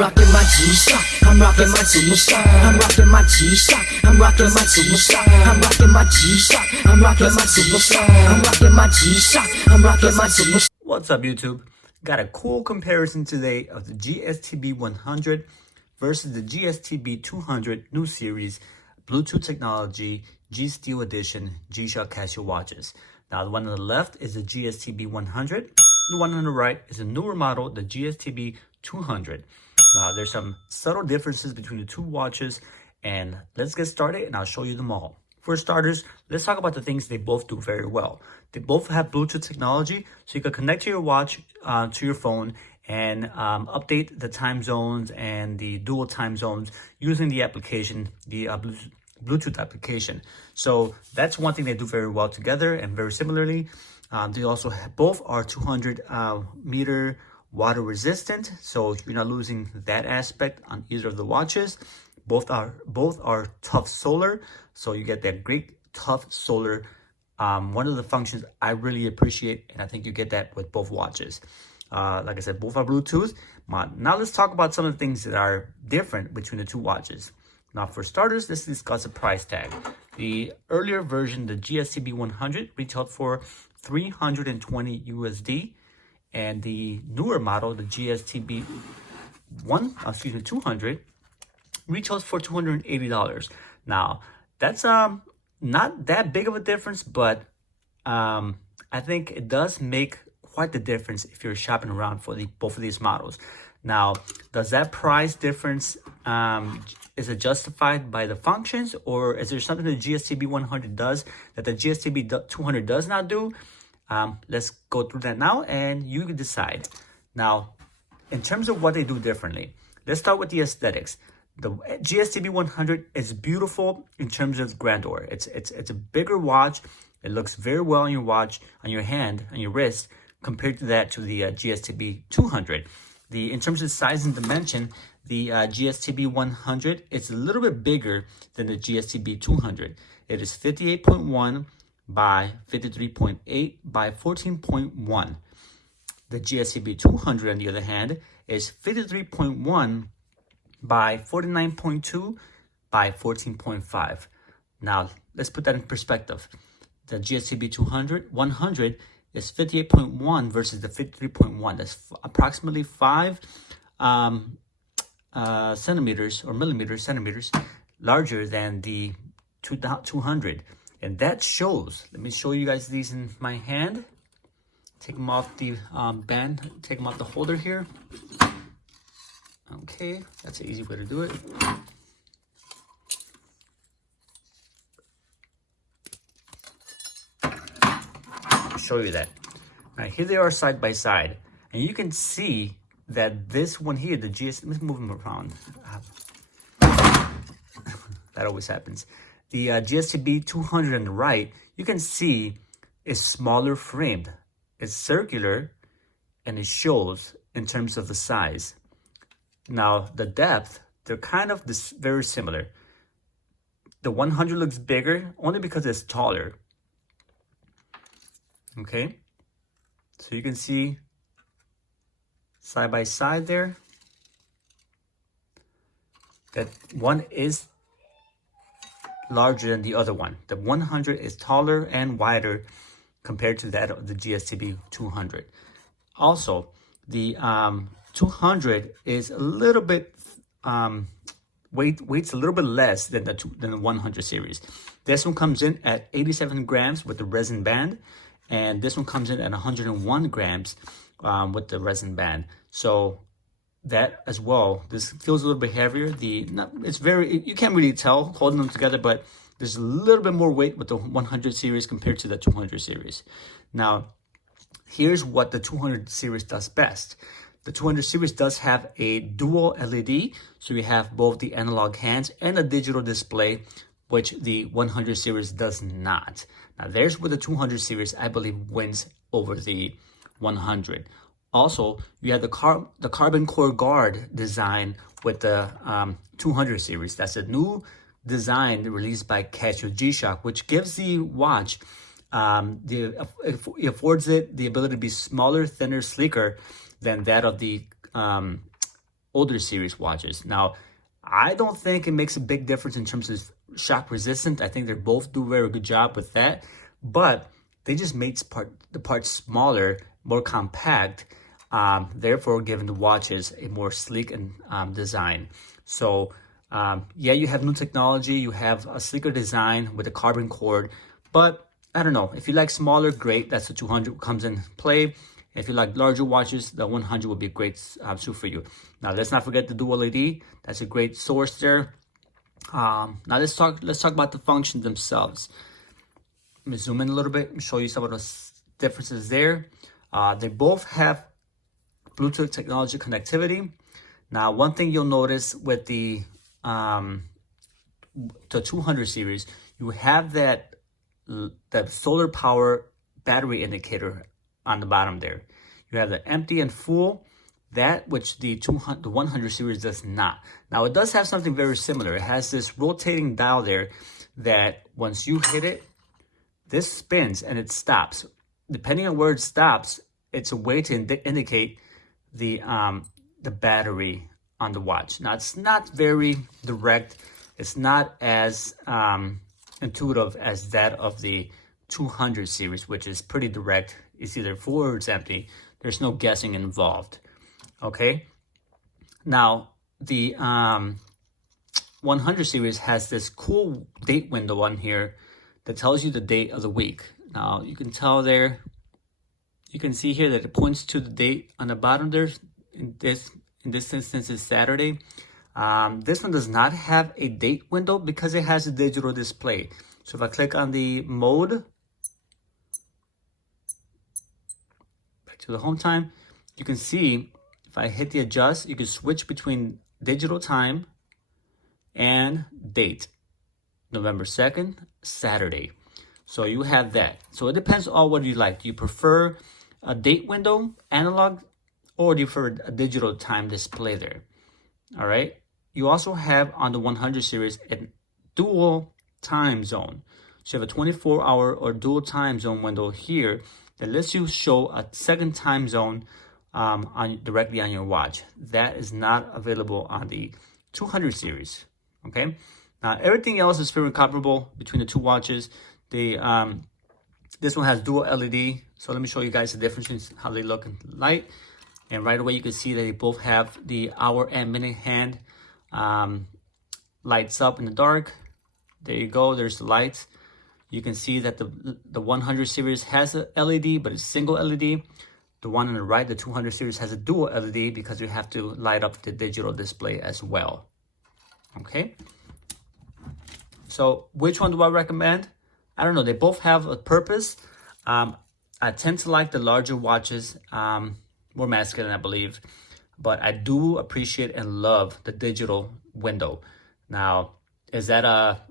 rocking my G-Shock. I'm rocking my G-Shock. I'm rocking my G-Shock. I'm rocking my G-Shock. I'm rocking my G-Shock. I'm rocking my G-Shock. I'm rocking my G-Shock. I'm rocking my G-Shock. What's up, YouTube? Got a cool comparison today of the GSTB100 versus the GSTB200 new series Bluetooth technology G-Steel edition G-Shock Casio watches. Now the one on the left is the GSTB100. The one on the right is a newer model, the GSTB200. Now there's some subtle differences between the two watches, and let's get started and I'll show you them all. For starters, let's talk about the things they both do very well. They both have Bluetooth technology, so you can connect to your watch to your phone and update the time zones and the dual time zones using the application, the Bluetooth application. So that's one thing they do very well together, and very similarly, they also have, both are 200 meter water resistant, so you're not losing that aspect on either of the watches. Both are tough solar, so you get that great tough solar. One of the functions I really appreciate, and I think you get that with both watches. Like I said, both are Bluetooth. Now let's talk about some of the things that are different between the two watches. Now for starters, let's discuss the price tag. The earlier version, the GSTB100, retailed for $320 USD, and the newer model, the GSTB200, retails for $280. Now that's not that big of a difference, but I think it does make quite the difference if you're shopping around for both of these models. Now, does that price difference is it justified by the functions, or is there something the GSTB100 does that the GSTB200 does not do? Let's go through that now and you can decide. Now, in terms of what they do differently, let's start with the aesthetics. The GSTB100 is beautiful in terms of grandeur. It's a bigger watch. It looks very well on your watch, on your hand, on your wrist, compared to the GSTB200. In terms of size and dimension, the GSTB100 is a little bit bigger than the GSTB200. It is 58.1 by 53.8 by 14.1. The GSTB200, on the other hand, is 53.1 by 49.2 by 14.5. Now, let's put that in perspective. The GSTB100 is 58.1 versus the 53.1. That's approximately 5 centimeters or centimeters larger than the 200. And that shows, let me show you guys these in my hand. Take them off the band, take them off the holder here. Okay, that's an easy way to do it. I'll show you that. Now here they are side by side, and you can see that this one here, the let's move them around. That always happens. The GSTB200 on the right, you can see is smaller framed. It's circular, and it shows in terms of the size. Now, the depth, they're kind of very similar. The 100 looks bigger only because it's taller. Okay? So you can see side by side there that one is larger than the other one. The 100 is taller and wider compared to that of the GSTB200. Also, the 200 is a little bit weight's a little bit less than the 100 series. This one comes in at 87 grams with the resin band, and this one comes in at 101 grams with the resin band. So that as well, this feels a little bit heavier. You can't really tell holding them together, but there's a little bit more weight with the 100 series compared to the 200 series. Now, here's what the 200 series does best. The 200 series does have a dual LED, so you have both the analog hands and a digital display, which the 100 series does not. Now, there's where the 200 series, I believe, wins over the 100. Also, you have the carbon core guard design with the 200 series. That's a new design released by Casio G-Shock, which gives the watch, it affords it the ability to be smaller, thinner, sleeker than that of the older series watches. Now, I don't think it makes a big difference in terms of shock resistance. I think they both do a very good job with that, but they just made the parts smaller, more compact, therefore giving the watches a more sleek and design. So yeah, you have new technology, you have a sleeker design with a carbon cord, but I don't know, if you like smaller, great, that's the 200 comes in play. If you like larger watches, the 100 would be a great suit for you. Now, let's not forget the dual LED. That's a great source there. Now, let's talk about the functions themselves. Let me zoom in a little bit and show you some of the differences there. They both have Bluetooth technology connectivity. Now, one thing you'll notice with the 200 series, you have that solar power battery indicator on the bottom there. You have the empty and full, that which the 100 series does not. Now, it does have something very similar. It has this rotating dial there that once you hit it, this spins and it stops. Depending on where it stops, it's a way to indicate the battery on the watch. Now, it's not very direct. It's not as intuitive as that of the 200 series, which is pretty direct. It's either full or it's empty. There's no guessing involved. Okay. Now, the 100 series has this cool date window on here that tells you the date of the week. Now, you can tell there, you can see here that it points to the date on the bottom there. In this instance, is Saturday. This one does not have a date window because it has a digital display. So if I click on the mode, back to the home time, you can see if I hit the adjust, you can switch between digital time and date. November 2nd, Saturday. So you have that. So it depends on what you like. Do you prefer a date window, analog, or do you prefer a digital time display there? All right. You also have on the 100 series a dual time zone. So you have a 24-hour or dual time zone window here that lets you show a second time zone directly on your watch. That is not available on the 200 series. Okay. Now, everything else is very comparable between the two watches. This one has dual LED. So let me show you guys the differences, how they look in light. And right away, you can see that they both have the hour and minute hand lights up in the dark. There you go. There's the lights. You can see that the 100 series has a LED, but it's single LED. The one on the right, the 200 series, has a dual LED because you have to light up the digital display as well. Okay. So which one do I recommend? I don't know. They both have a purpose. I tend to like the larger watches, more masculine, I believe. But I do appreciate and love the digital window. Now, is that a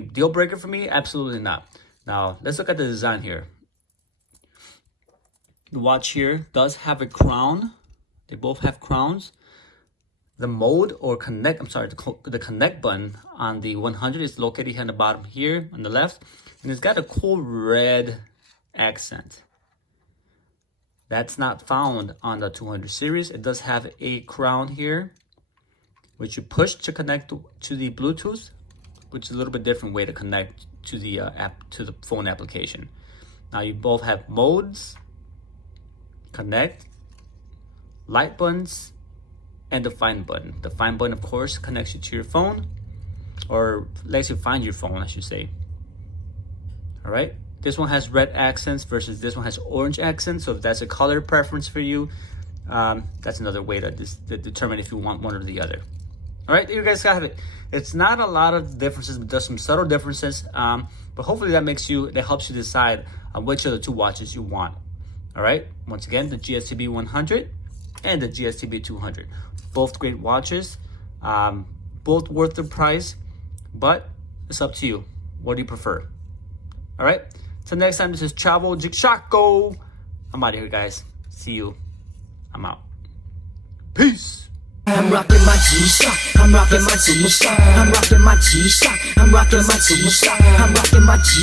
deal breaker for me? Absolutely not. Now, let's look at the design here. The watch here does have a crown. They both have crowns. The mode or connect, the connect button on the 100 is located here on the bottom here on the left. And it's got a cool red accent. That's not found on the 200 series. It does have a crown here, which you push to connect to the Bluetooth, which is a little bit different way to connect to the to the phone application. Now you both have modes, connect, light buttons, and the find button. The find button, of course, connects you to your phone, or lets you find your phone, I should say. All right. This one has red accents versus this one has orange accents. So if that's a color preference for you, that's another way to determine if you want one or the other. All right, you guys have it. It's not a lot of differences, but there's some subtle differences. But hopefully that helps you decide which of the two watches you want. All right. Once again, the GSTB100 and the GSTB200, both great watches, both worth the price, but it's up to you. What do you prefer? All right. Till next time, this is Travel Gshock. I'm out of here, guys. See you. I'm out. Peace. I'm rocking my G-Shock. I'm rocking my G-Shock. I'm rocking my G-Shock. I'm rocking my G-Shock. I'm rocking my G.